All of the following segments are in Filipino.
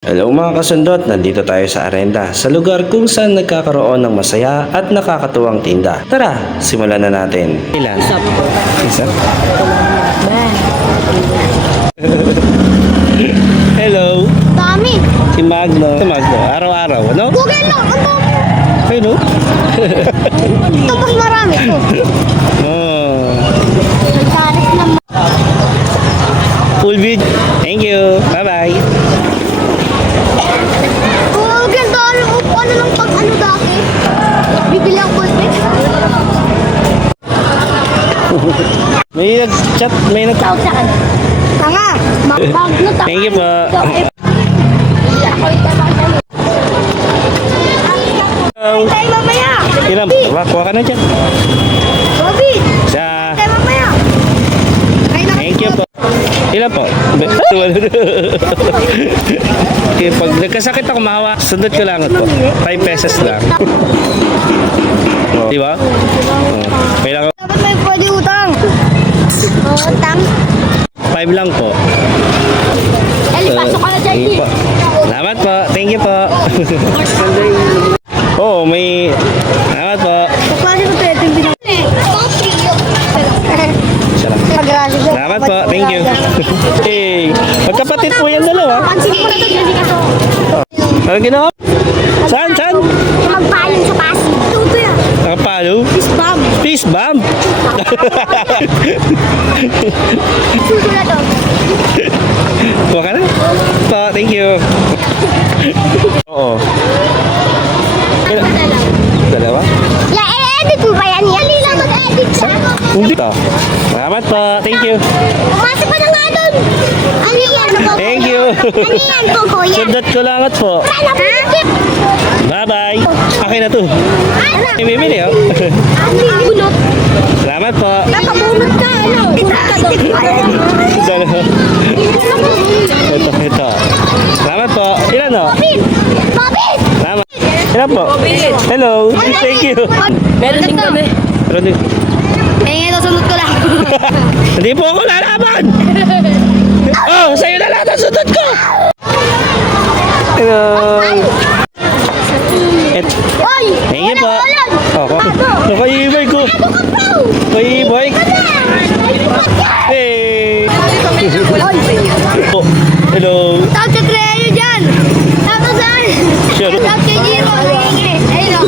Hello mga kasundot, nandito tayo sa Arenda, sa lugar kung saan nagkakaroon ng masaya at nakakatuwang tinda. Tara, simulan na natin. Ilan? Isa? Hello, Dami. si Magno. Si Magno, araw-araw, ano? Google lang. Ang dami. Ayun, no? Ito mas marami to. Oh, Nagkarit naman. full vid. Thank you. Bye-bye. Oh, ganda. Ano lang pag ano dati. Bibili ako ulit. May nag-chat, may nag... Tawag sa akin. Tanga. Bag na tanga. Thank you po. Ako itabang sa'yo. Hello. Tayo mamaya. Ilan? Kuha ka na dyan. Bobby. Isa. Tayo mamaya. Ay, Thank you po. Ilan po? Okay, pag nagkasakit ako mahawa, sundot ko lang ito. 5 pesos lang. Oh, di ba? Oh, kailangan Dapat may pwede utang. Utang. 5 lang po. Eli, pasok ka na dyan. Thank you po. Salamat po. Thank you po. Oh, may... Salamat po. Paano ko pwede binili? Isa lang. Salamat po. Thank you. Hey, magkapatid po yan dalawa. Pansin ko na ito. Hindi ka to. Ano ginawa? Saan? Saan? Magpayong sa Pasig. Ito yan. Nakapalo? Spam. Peace bomb. Suso na to. Kuha ka na? Po, thank you. Oo. Dalawa? I-edit mo ba yan? Yan lang mag-edit siya. Hindi. Salamat po. Thank you. Umasa pa na nga doon. Ano yan? Thank you. Ano yan po, kuya? Sundot ko lang at po. Ano po? Bye-bye. Akin na to. Ano? May bibili, oh. Ano yung bunot? Salamat po. Nakabunot ka, ano? Bunot ka doon. Dalawa. Ito. Salamat po. Ilan, oh? Bobby! Salamat. Ilan po? Hello. Thank you. Meron din kami. Pero di... Eh, ito sunod ko lang. Hindi po ako lalaban. Oh, sa'yo na lahat ang sundot ko. Hello. Oy! Thank you po. Oh, nakaibay ko. Nakaibay. Hey. Oh, hello. Tawag sa Trello dyan! Tawag saan? Sure. Tawag sa Giro, nangingi. Ayun o.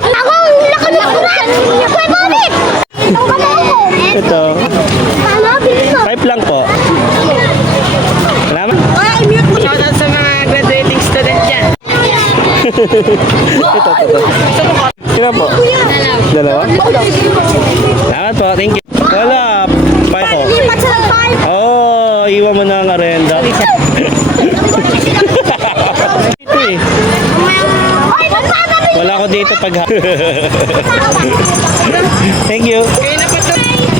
Ako, lako-lako na! Kuya Bobby! Ito ba na ako? Ito. Paano? Bilis mo. 5 lang po. Salamat. Ay, mute mo. Shoutout sa mga graduating student dyan. Ito. Ilan po? Dalawa? Salamat po. Thank you. Wala. Pa ako. Lipat sa nagpahal. Oh, iwan mo na ang arenda. Ito eh. Oy, magpapabili! Wala ko dito pag... Thank you.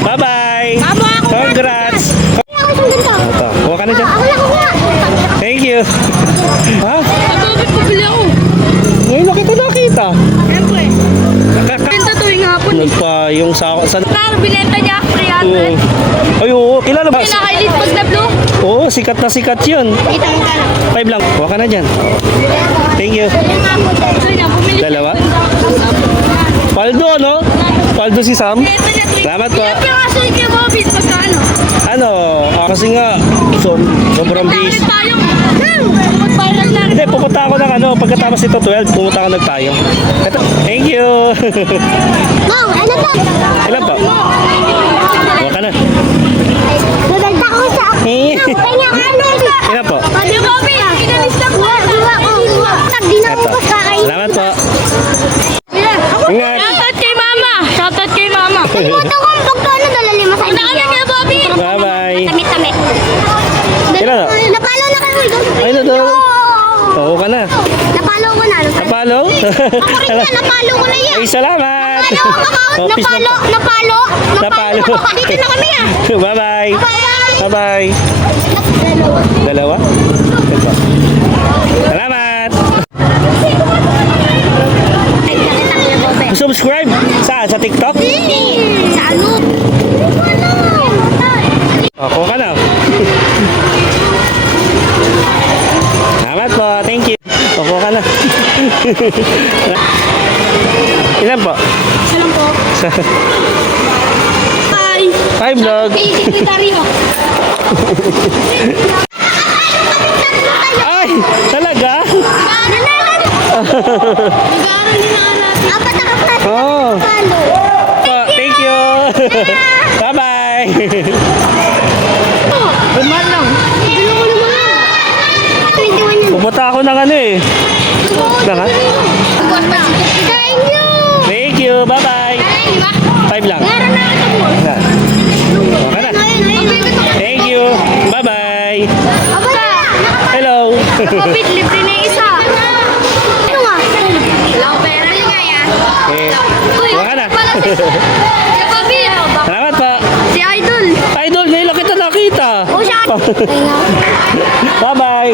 Bye-bye. Congrats. Ako isang ganito. Ito. Kuha ka na dyan. Ako lang kuha. Thank you. Ha? Nagkabit po pala ako. Ngayon na kita nakita. Siyempre. Benta tuwing hapon. Nagpa yung sa... Karo, binenta niya ako 300. Ay, oo. Kilala ba? Pinaka-elite pag na blue. Oo, sikat na sikat yun. Dito ang kala. 5 lang. Kuha ka na dyan. Thank you. Gusto niya, bumili. Dalawa? Paldo, no? Paldo si Sam. Benta niya 300. Salamat po. Yung aso ni Kuya Bobby, pagkano? Ano? Kasi nga, sobrang bis. Bakit tayo? Mag-viral na rin. Hindi, pupunta ako ng ano, pagkatapos ito 12, pumunta ako nagtayo. Ito, thank you. Mom, ano to? Ilan pa? Kuha ka na. Nadagda ko sa kanya ano. Ilan po? Kuya Bobby, kinalista ko. Di na Ito. ako kakain. Salamat po. Ako. Ingat. Shoutout kay mama. Shoutout kay mama. Ito kung pagkano dala lima sa Punta kami Kuya Bobby. Bye-bye. Tamit-tamit. Ilan na? Napalo na kayo. Ay, na daw. Oo ka na. Napalo ko na. Napalo? Ako rin na, napalo ko na yan. Ay, salamat. Oh, peace Napalo. Napalo. Dito na kami ah. Bye-bye. Bye. Bye-bye. Dalawa? Ito. Salamat. Ay, nakita ko yung bobe. Subscribe. Saan? Sa TikTok? Sa ano? Ako ka na. Salamat po. Thank you. Opo ka na. Ilan po? Salam po. Hi. Hi, vlog. Sekretaryo. Ay, talaga? Nag-aaral din na natin. Apat na kapatid. Oh. Palo. Po, thank you. Bye-bye. Good morning. Dalo ko naman. 21 yun. Pupunta ako ng ano eh. Bakit? Thank you. Thank you. Bye-bye. 5 lang. Meron na ako sa buwan. Yan. Okay na. Thank you. Bye-bye. Aba na. Hello. Kapit, libre na yung isa. Ano nga? Wala ko pera. Ano nga yan? Eh, Uy, kuha ka na. pala si Kapit. Salamat po. Si Idol. Idol, ngayon lang kita nakita. O siya. Bye-bye.